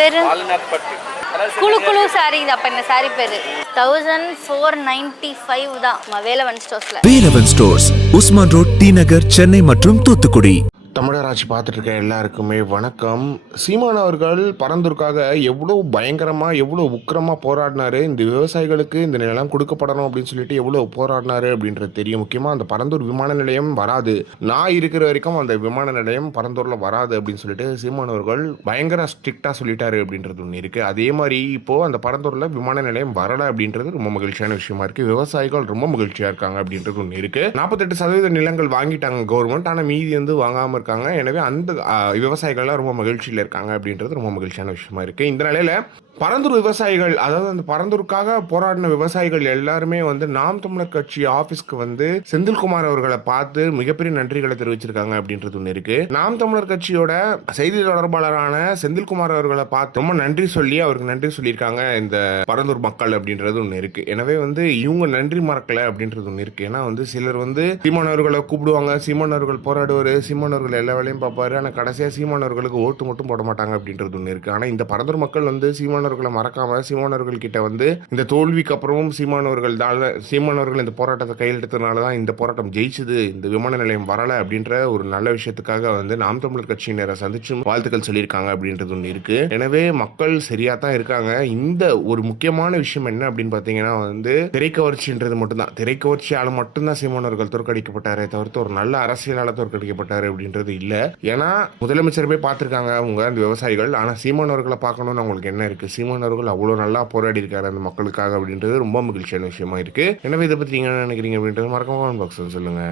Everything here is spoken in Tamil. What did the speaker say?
பேரு குழு குழு சாரி. அப்ப இந்த சாரி பேரு 1495 தான் வேலவன் ஸ்டோர்ஸ்ல. Velavan stores, Usman road, T Nagar, Chennai மற்றும் தூத்துக்குடி. தமிழர் ஆட்சி பார்த்துட்டு இருக்க எல்லாருக்குமே வணக்கம். சீமான் அவர்கள் பரந்தூருக்காக எவ்வளோ பயங்கரமாக எவ்வளோ உக்கிரமாக போராடினாரு, இந்த விவசாயிகளுக்கு இந்த நிலம் கொடுக்கப்படணும் அப்படின்னு சொல்லிட்டு எவ்வளோ போராடினாரு அப்படின்றது தெரியும். முக்கியமாக அந்த பரந்தூர் விமான நிலையம் வராது, நான் இருக்கிற வரைக்கும் அந்த விமான நிலையம் பரந்தூரில் வராது அப்படின்னு சொல்லிட்டு சீமான் அவர்கள் பயங்கர ஸ்ட்ரிக்டாக சொல்லிட்டாரு அப்படின்றது ஒன்று இருக்குது. அதே மாதிரி இப்போது அந்த பரந்தூரில் விமான நிலையம் வரலை அப்படின்றது ரொம்ப மகிழ்ச்சியான விஷயமா இருக்குது. விவசாயிகள் ரொம்ப மகிழ்ச்சியாக இருக்காங்க அப்படின்றது ஒன்று இருக்குது. 48% நிலங்கள் வாங்கிட்டாங்க கவர்மெண்ட், ஆனால் மீதி வந்து வாங்காமல் இருக்காங்க. எனவே அந்த விவசாயிகள்லாம் ரொம்ப மகிழ்ச்சியில் இருக்காங்க அப்படின்றது ரொம்ப மகிழ்ச்சியான விஷயமா இருக்கு. இந்த நிலையில பரந்தூர் விவசாயிகள், அதாவது அந்த பரந்தூருக்காக போராடின விவசாயிகள் எல்லாருமே வந்து நாம் தமிழர் கட்சி ஆபீஸ்க்கு வந்து செந்தில்குமார் அவர்களை பார்த்து மிகப்பெரிய நன்றிகளை தெரிவிச்சிருக்காங்க அப்படின்றது ஒன்று இருக்கு. நாம் தமிழர் கட்சியோட செய்தி தொடர்பாளரான செந்தில்குமார் அவர்களை பார்த்து ரொம்ப நன்றி சொல்லி அவருக்கு நன்றி சொல்லியிருக்காங்க இந்த பரந்தூர் மக்கள் அப்படின்றது ஒன்று இருக்கு. எனவே வந்து இவங்க நன்றி மறக்கல அப்படின்றது ஒன்று இருக்கு. ஏன்னா வந்து சிலர் வந்து சீமான் அவர்களை கூப்பிடுவாங்க, சீமான் அவர்கள் போராடுவார், சீமான் அவர்கள் எல்லா வேலையும் பார்ப்பாரு, ஆனால் கடைசியாக சீமான் அவர்களுக்கு ஓட்டு மட்டும் போட மாட்டாங்க அப்படின்றது ஒன்று இருக்கு. ஆனால் இந்த பரந்தூர் மக்கள் வந்து சீமானவர்களை மறக்காம சீமானவர்கள் கிட்ட வந்து இந்த தோல்விக்கு அப்புறமும் சீமானவர்கள் இந்த போராட்டத்தை கையில் எடுத்ததுனால தான் இந்த போராட்டம் ஜெயிச்சது, இந்த விமான நிலையம் வரல அப்படின்ற ஒரு நல்ல விஷயத்துக்காக வந்து நாம் தமிழர் கட்சியினரை சந்திச்சு வாழ்த்துக்கள் சொல்லியிருக்காங்க அப்படின்றது ஒன்று இருக்கு. எனவே மக்கள் சரியா தான் இருக்காங்க. இந்த ஒரு முக்கியமான விஷயம் என்ன அப்படின்னு பார்த்தீங்கன்னா வந்து திரைக்கவர்ச்சின்றது மட்டும்தான். திரைக்கவர்ச்சியால் மட்டும்தான் சீமானவர்கள் தோற்கடிக்கப்பட்டாரே தவிர்த்து ஒரு நல்ல அரசியலால் தோற்கடிக்கப்பட்டாரு அப்படின்றது இல்லை. ஏன்னா முதலமைச்சர் போய் பார்த்துருக்காங்க அவங்க அந்த விவசாயிகள், ஆனால் சீமானவர்களை பார்க்கணும்னு அவங்களுக்கு என்ன இருக்கு? சீமான் அவர்கள் அவ்வளோ நல்லா போராடி இருக்காரு அந்த மக்களுக்காக அப்படின்றது ரொம்ப மகிழ்ச்சியான விஷயமா இருக்கு. எனவே இதை பற்றி நீங்க என்ன நினைக்கிறீங்க அப்படின்றது மறக்காம கமெண்ட் பாக்ஸ்ல சொல்லுங்க.